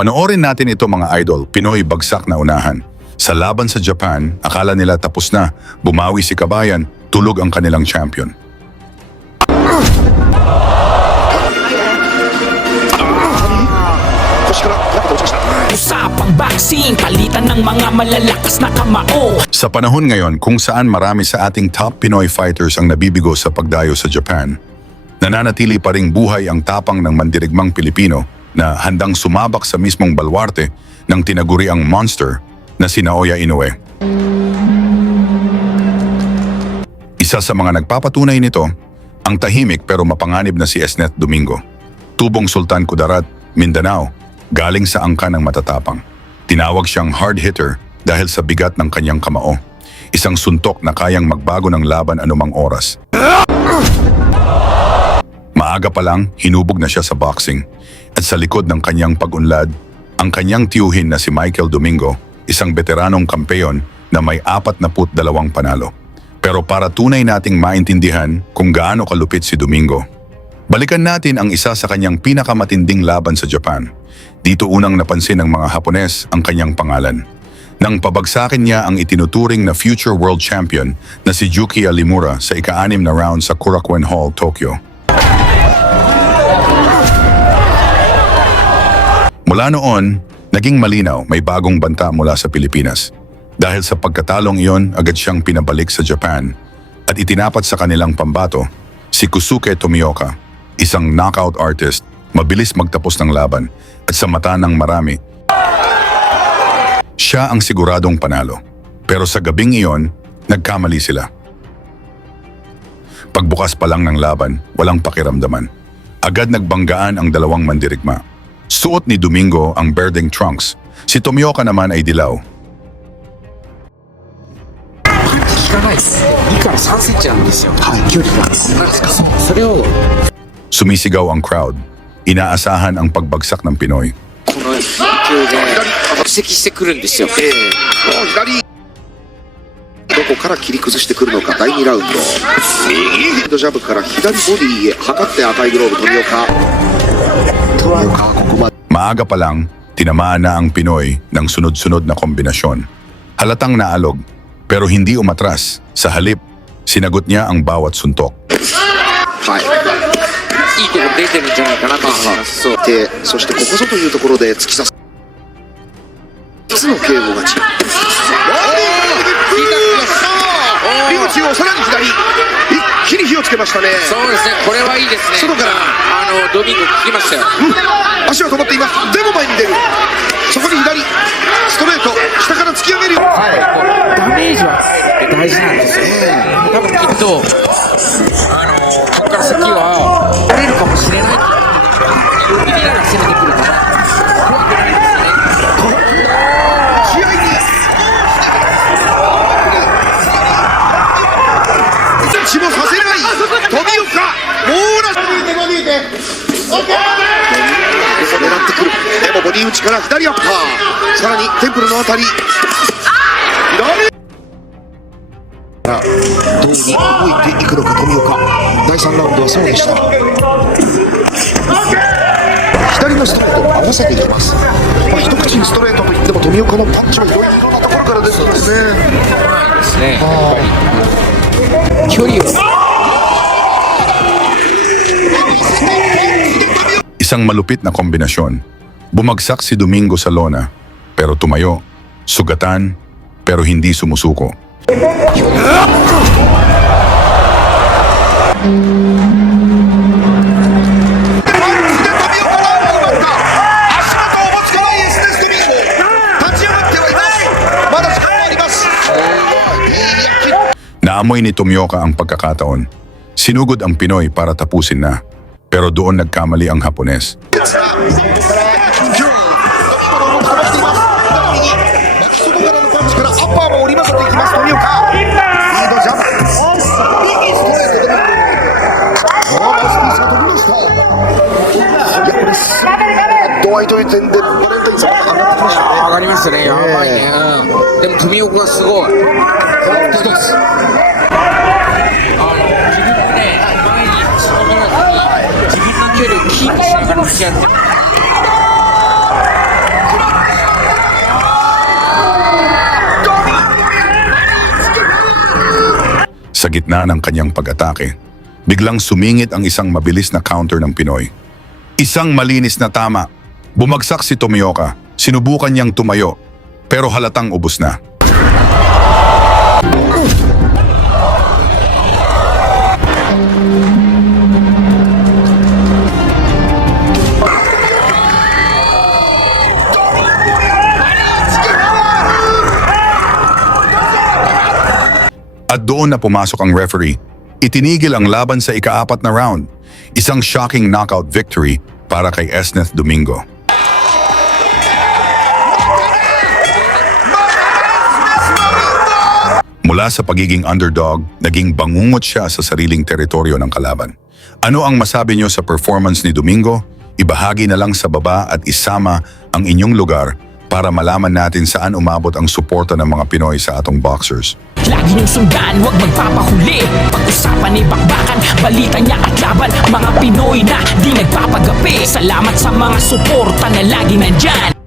Panoorin natin ito mga idol, Pinoy bagsak na unahan. Sa laban sa Japan, akala nila tapos na, bumawi si Kabayan, tulog ang kanilang champion. Usapang boxing, palitan ng mga malalakas na kamao. Sa panahon ngayon kung saan marami sa ating top Pinoy fighters ang nabibigo sa pagdayo sa Japan, nananatili pa ring buhay ang tapang ng mandirigmang Pilipino na handang sumabak sa mismong balwarte ng tinaguriang monster na si Naoya Inoue. Isa sa mga nagpapatunay nito, ang tahimik pero mapanganib na si Esnet Domingo. Tubong Sultan Kudarat, Mindanao, galing sa angka ng matatapang. Tinawag siyang hard hitter dahil sa bigat ng kanyang kamao. Isang suntok na kayang magbago ng laban anumang oras. Maaga pa lang, hinubog na siya sa boxing. At sa likod ng kanyang pag-unlad, ang kanyang tiyuhin na si Michael Domingo, isang veteranong kampeyon na may 42 panalo. Pero para tunay nating maintindihan kung gaano kalupit si Domingo, balikan natin ang isa sa kanyang pinakamatinding laban sa Japan. Dito unang napansin ng mga Hapones ang kanyang pangalan. Nang pabagsakin niya ang itinuturing na future world champion na si Juki Alimura sa ika-6 na round sa Korakuen Hall, Tokyo. Mula noon, naging malinaw may bagong banta mula sa Pilipinas. Dahil sa pagkatalong iyon, agad siyang pinabalik sa Japan at itinapat sa kanilang pambato si Kosuke Tomioka, isang knockout artist, mabilis magtapos ng laban at sa mata ng marami, siya ang siguradong panalo. Pero sa gabing iyon, nagkamali sila. Pagbukas pa lang ng laban, walang pakiramdaman. Agad nagbanggaan ang dalawang mandirigma. Suot ni Domingo ang berdeng trunks. Si Tomioka naman ay dilaw. Sumisigaw ang crowd. Inaasahan ang pagbagsak ng Pinoy. どこから切り崩してくるのか。第2ラウンド、右ジャブから左ボディへ測って赤いグローブ。富岡ここまで Maaga pa lang, tinamaan na ang Pinoy ng sunod-sunod na kombinasyon. Halatang naalog, pero hindi umatras. Sa halip, sinagot niya ang bawat suntok. はいいいとこ出てるんじゃないかなと思います。そしてここぞというところで突き刺す初の警護勝ち。リム中央さらに左、一気に火をつけましたね。そうですね、これはいいですね。外からドミンゴ効きましたよ。足は止まっています。でも前に出る。そこに左ストレート、下から突き上げる。ダメージは大事なんですよ。多分きっとここから先は折れるかもしれないっていう見ながら攻めてくるから怖くないですよね。試合にしもさせない富岡、もうなし狙ってくる。でもボディ打ちから左アッパー、さらにテンプルのあたり、どうに動いていくのか富岡。第3ラウンドはそうでした。左のストレートを合わせていきます。一口にストレートといっても富岡のパンチはいろいろなところから出てるんですね。ですね。距離を Isang malupit na kombinasyon. Bumagsak si Domingo sa lona, pero tumayo. Sugatan, pero hindi sumusuko. Naamoy ni Tomioka ang pagkakataon. Sinugod ang Pinoy para tapusin na. Pero doon nagkamali ang Hapones.上がりましたね。やばいね。でも富岡がすごい。一つ。自分もね、前に走らないのに自分の距離をキープしながら向き合って。Sa gitna ng kanyang pag-atake, biglang sumingit ang isang mabilis na counter ng Pinoy. Isang malinis na tama. Bumagsak si Tomioka. Sinubukan niyang tumayo, pero halatang ubos na. At doon na pumasok ang referee. Itinigil ang laban sa ika-4 na round. Isang shocking knockout victory para kay Esneth Domingo. Mula sa pagiging underdog, naging bangungot siya sa sariling teritoryo ng kalaban. Ano ang masabi niyo sa performance ni Domingo? Ibahagi na lang sa baba at isama ang inyong lugar para malaman natin saan umabot ang suporta ng mga Pinoy sa atong boxers. Lagi niyong sundan, huwag magpapahuli. Pag-usapan ni bakbakan, balita niya at laban. Mga Pinoy na di nagpapagapi. Salamat sa mga suporta na lagi nandyan.